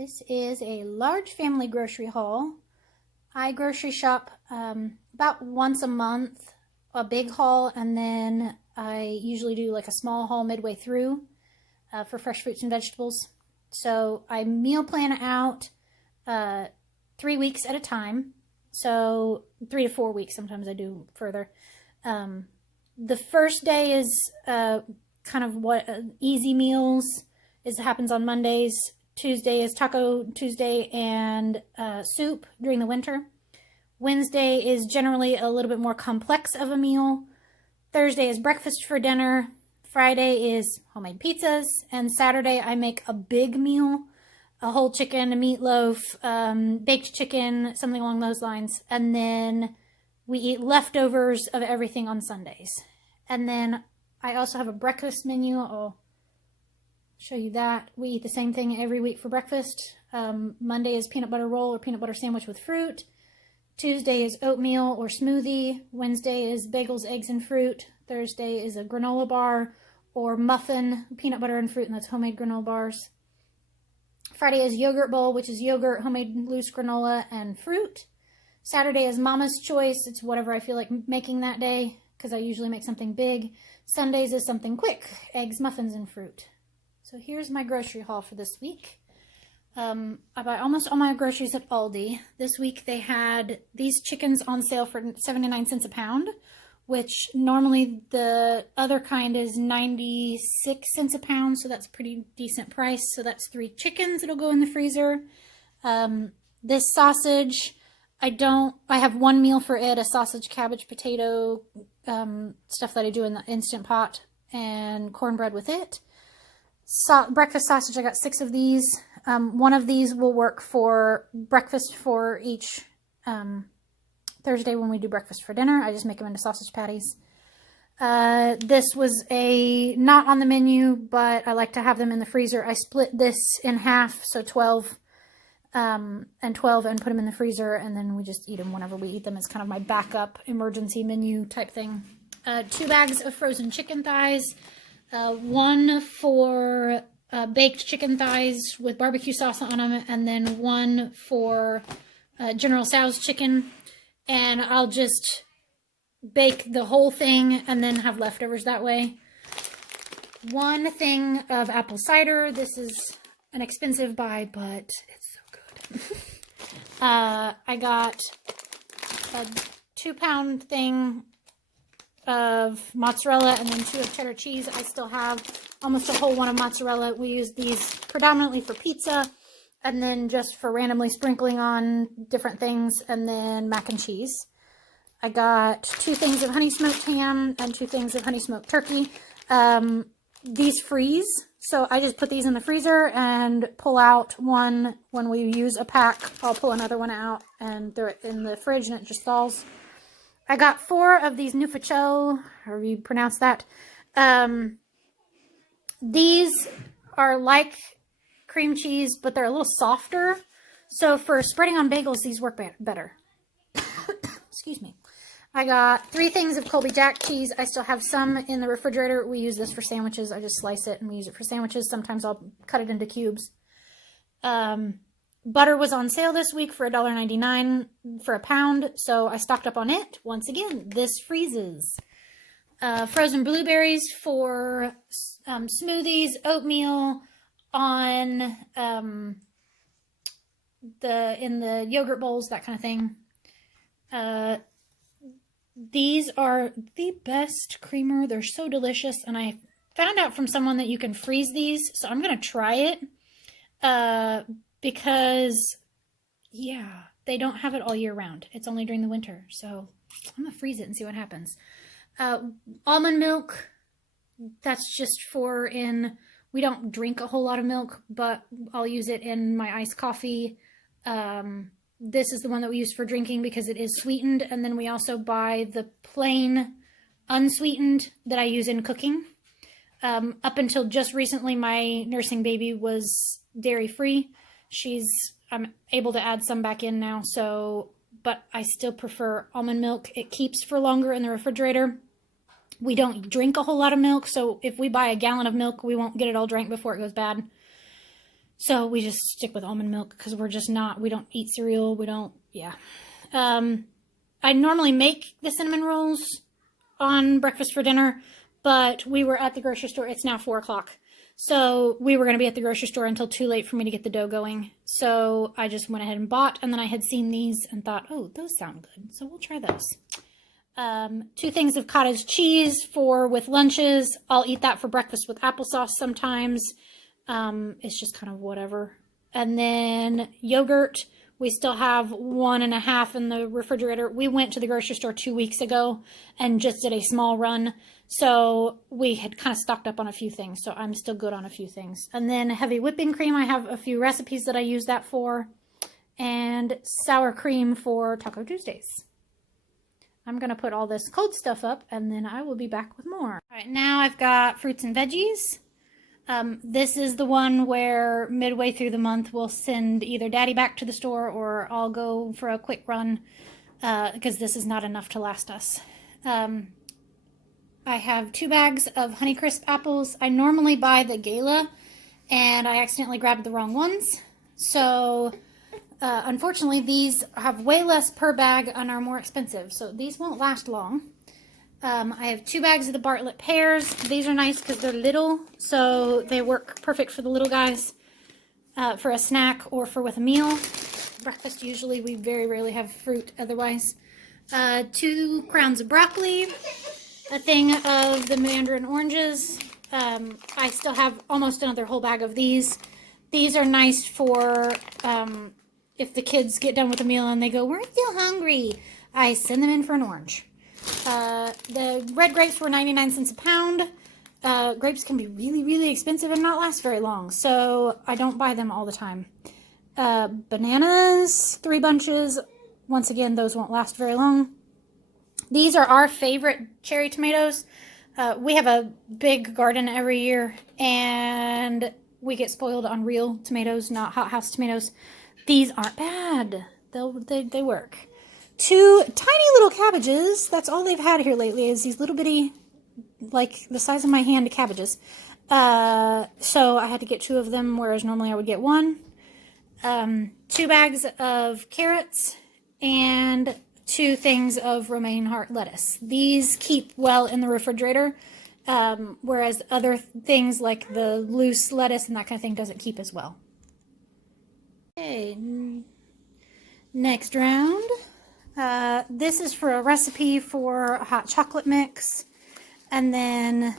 This is a large family grocery haul. I grocery shop about once a month, a big haul, and then I usually do like a small haul midway through for fresh fruits and vegetables. So I meal plan out 3 weeks at a time. So 3 to 4 weeks, sometimes I do further. The first day is kind of what easy meals happens on Mondays. Tuesday is Taco Tuesday and soup during the winter. Wednesday is generally a little bit more complex of a meal. Thursday is breakfast for dinner. Friday is homemade pizzas. And Saturday I make a big meal, a whole chicken, a meatloaf, baked chicken, something along those lines. And then we eat leftovers of everything on Sundays. And then I also have a breakfast menu. I'll show you that. We eat the same thing every week for breakfast. Monday is peanut butter roll or peanut butter sandwich with fruit. Tuesday is oatmeal or smoothie. Wednesday is bagels, eggs, and fruit. Thursday is a granola bar or muffin, peanut butter and fruit, and that's homemade granola bars. Friday is yogurt bowl, which is yogurt, homemade loose granola, and fruit. Saturday is Mama's Choice. It's whatever I feel like making that day, because I usually make something big. Sundays is something quick, eggs, muffins, and fruit. So here's my grocery haul for this week. I buy almost all my groceries at Aldi. This week they had these chickens on sale for 79 cents a pound, which normally the other kind is 96 cents a pound, so that's a pretty decent price. So that's 3 chickens that'll go in the freezer. This sausage, I have one meal for it, a sausage, cabbage, potato, stuff that I do in the Instant Pot, and cornbread with it. Breakfast sausage, I got 6 of these. One of these will work for breakfast for each Thursday when we do breakfast for dinner. I just make them into sausage patties. This was not on the menu, but I like to have them in the freezer. I split this in half, so 12 and 12, and put them in the freezer, and then we just eat them whenever we eat them. It's kind of my backup emergency menu type thing. 2 bags of frozen chicken thighs. One for baked chicken thighs with barbecue sauce on them, and then one for General Tso's chicken. And I'll just bake the whole thing and then have leftovers that way. 1 thing of apple cider. This is an expensive buy, but it's so good. I got a 2-pound thing of mozzarella and then 2 of cheddar cheese. I still have almost a whole one of mozzarella. We use these predominantly for pizza and then just for randomly sprinkling on different things, and then mac and cheese. I got 2 things of honey smoked ham and 2 things of honey smoked turkey. These freeze, so I just put these in the freezer and pull out one when we use a pack. I'll pull another one out and throw it in the fridge and it just thaws. I got 4 of these nufacho, however you pronounce that. These are like cream cheese, but they're a little softer. So for spreading on bagels, these work better. Excuse me. I got 3 things of Colby Jack cheese. I still have some in the refrigerator. We use this for sandwiches. I just slice it and we use it for sandwiches. Sometimes I'll cut it into cubes. Butter was on sale this week for $1.99 for a pound, so I stocked up on it. Once again, this freezes. Frozen blueberries for smoothies, oatmeal in the yogurt bowls, that kind of thing. These are the best creamer. They're so delicious, and I found out from someone that you can freeze these, so I'm going to try it. Because, yeah, they don't have it all year round. It's only during the winter. So I'm going to freeze it and see what happens. Almond milk, that's just we don't drink a whole lot of milk, but I'll use it in my iced coffee. This is the one that we use for drinking because it is sweetened. And then we also buy the plain unsweetened that I use in cooking. Up until just recently, my nursing baby was dairy-free. I'm able to add some back in now, but I still prefer almond milk. It keeps for longer in the refrigerator. We don't drink a whole lot of milk, so if we buy a gallon of milk, we won't get it all drank before it goes bad. So we just stick with almond milk because we're just not, we don't eat cereal. We don't, yeah. I normally make the cinnamon rolls on breakfast for dinner, but we were at the grocery store. It's now 4 o'clock. So we were going to be at the grocery store until too late for me to get the dough going. So I just went ahead and bought, and then I had seen these and thought, oh, those sound good. So we'll try those. 2 things of cottage cheese with lunches. I'll eat that for breakfast with applesauce sometimes. It's just kind of whatever. And then yogurt. We still have 1.5 in the refrigerator. We went to the grocery store 2 weeks ago and just did a small run. So we had kind of stocked up on a few things. So I'm still good on a few things. And then heavy whipping cream. I have a few recipes that I use that for. And sour cream for Taco Tuesdays. I'm going to put all this cold stuff up and then I will be back with more. All right, now I've got fruits and veggies. This is the one where midway through the month we'll send either Daddy back to the store or I'll go for a quick run because this is not enough to last us. I have 2 bags of Honeycrisp apples. I normally buy the Gala and I accidentally grabbed the wrong ones. So unfortunately these have way less per bag and are more expensive. So these won't last long. I have 2 bags of the Bartlett Pears. These are nice because they're little, so they work perfect for the little guys, for a snack or for with a meal. Breakfast usually, we very rarely have fruit otherwise. 2 crowns of broccoli, a thing of the Mandarin Oranges. I still have almost another whole bag of these. These are nice for if the kids get done with a meal and they go, we're still hungry. I send them in for an orange. The red grapes were 99 cents a pound. Grapes can be really, really expensive and not last very long, so I don't buy them all the time. Bananas, 3 bunches. Once again, those won't last very long. These are our favorite cherry tomatoes. We have a big garden every year, and we get spoiled on real tomatoes, not hothouse tomatoes. These aren't bad. They work. 2 tiny little cabbages. That's all they've had here lately is these little bitty, like the size of my hand cabbages. So I had to get 2 of them, whereas normally I would get 1. 2 bags of carrots and 2 things of romaine heart lettuce. These keep well in the refrigerator, whereas other things like the loose lettuce and that kind of thing doesn't keep as well. Okay, next round. This is for a recipe for a hot chocolate mix. And then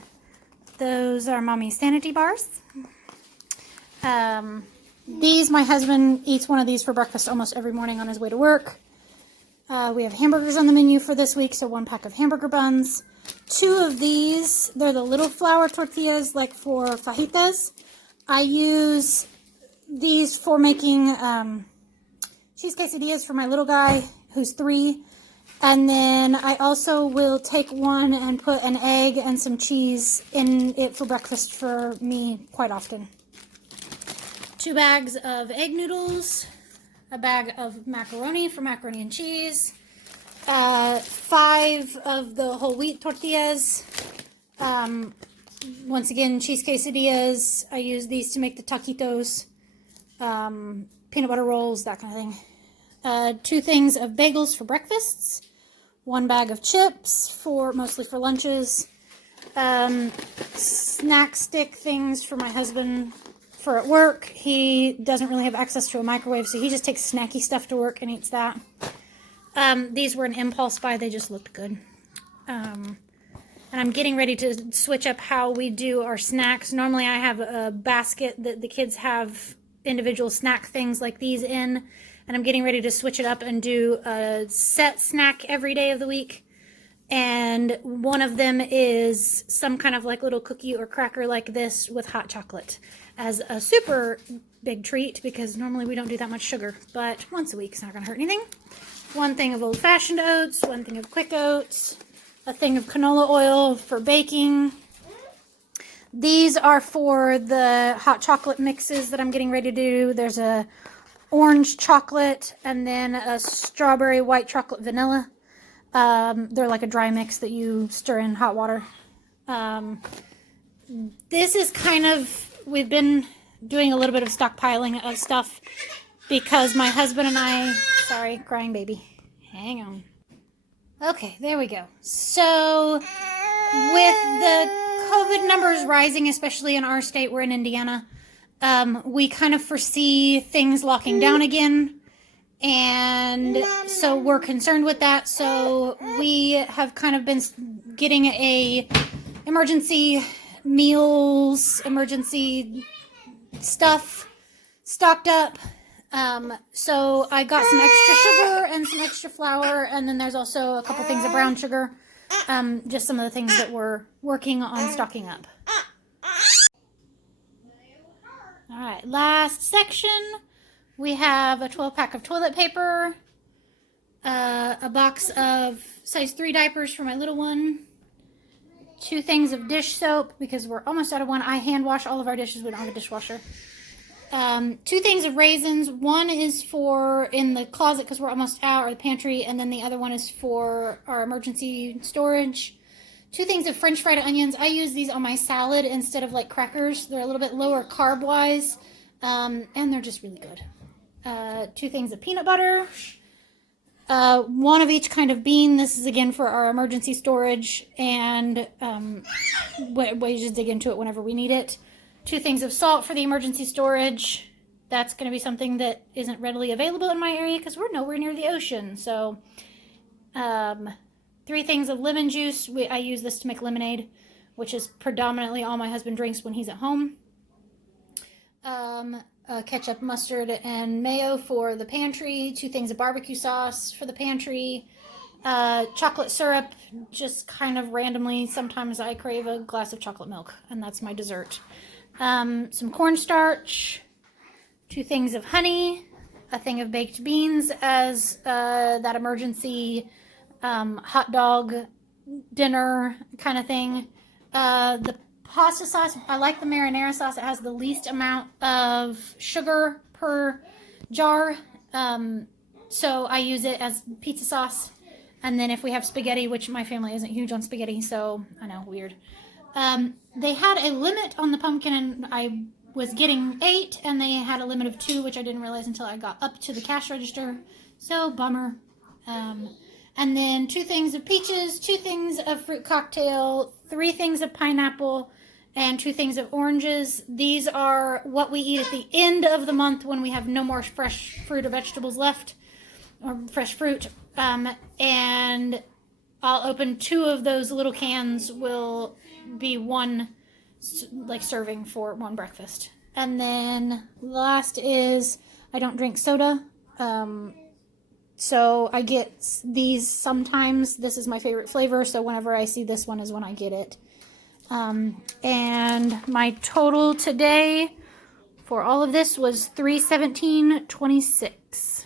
those are Mommy's Sanity bars. These, my husband eats one of these for breakfast almost every morning on his way to work. We have hamburgers on the menu for this week, so 1 pack of hamburger buns. 2 of these, they're the little flour tortillas, like for fajitas. I use these for making cheese quesadillas for my little guy, who's 3, and then I also will take one and put an egg and some cheese in it for breakfast for me quite often. 2 bags of egg noodles, a bag of macaroni for macaroni and cheese, 5 of the whole wheat tortillas. Once again, cheese quesadillas. I use these to make the taquitos, peanut butter rolls, that kind of thing. 2 things of bagels for breakfasts, 1 bag of chips mostly for lunches, snack stick things for my husband for at work. He doesn't really have access to a microwave, so he just takes snacky stuff to work and eats that. These were an impulse buy. They just looked good. And I'm getting ready to switch up how we do our snacks. Normally I have a basket that the kids have individual snack things like these in. And I'm getting ready to switch it up and do a set snack every day of the week. And one of them is some kind of like little cookie or cracker like this with hot chocolate as a super big treat because normally we don't do that much sugar. But once a week is not going to hurt anything. 1 thing of old-fashioned oats, 1 thing of quick oats, a thing of canola oil for baking. These are for the hot chocolate mixes that I'm getting ready to do. There's a orange chocolate and then a strawberry white chocolate vanilla. They're like a dry mix that you stir in hot water. This is kind of, we've been doing a little bit of stockpiling of stuff because my husband and I, sorry, crying baby, hang on. Okay, there we go. So with the COVID numbers rising, especially in our state, we're in Indiana, we kind of foresee things locking down again. And so we're concerned with that. So we have kind of been getting a emergency meals, emergency stuff stocked up. So I got some extra sugar and some extra flour, and then there's also a couple things of brown sugar. Just some of the things that we're working on stocking up. All right, last section. We have a 12-pack of toilet paper, a box of size 3 diapers for my little one, 2 things of dish soap because we're almost out of one. I hand wash all of our dishes. We don't have a dishwasher. 2 things of raisins. One is for in the closet because we're almost out, or the pantry, and then the other one is for our emergency storage. 2 things of French fried onions. I use these on my salad instead of like crackers. They're a little bit lower carb-wise, and they're just really good. 2 things of peanut butter. 1 of each kind of bean. This is again for our emergency storage, and we just dig into it whenever we need it. 2 things of salt for the emergency storage. That's going to be something that isn't readily available in my area because we're nowhere near the ocean. So 3 things of lemon juice. I use this to make lemonade, which is predominantly all my husband drinks when he's at home. Ketchup, mustard, and mayo for the pantry. 2 things of barbecue sauce for the pantry. Chocolate syrup, just kind of randomly. Sometimes I crave a glass of chocolate milk, and that's my dessert. Some cornstarch. 2 things of honey. A thing of baked beans as that emergency hot dog dinner kind of thing. The pasta sauce, I like the marinara sauce. It has the least amount of sugar per jar. So I use it as pizza sauce. And then if we have spaghetti, which my family isn't huge on spaghetti, so I know, weird. They had a limit on the pumpkin, and I was getting 8, and they had a limit of 2, which I didn't realize until I got up to the cash register. So, bummer. And then 2 things of peaches, 2 things of fruit cocktail, 3 things of pineapple, and 2 things of oranges. These are what we eat at the end of the month when we have no more fresh fruit or vegetables left, or fresh fruit. And I'll open 2 of those little cans. Will be 1 like serving for 1 breakfast. And then last is I don't drink soda. So I get these sometimes. This is my favorite flavor, so whenever I see this one is when I get it. And my total today for all of this was $317.26.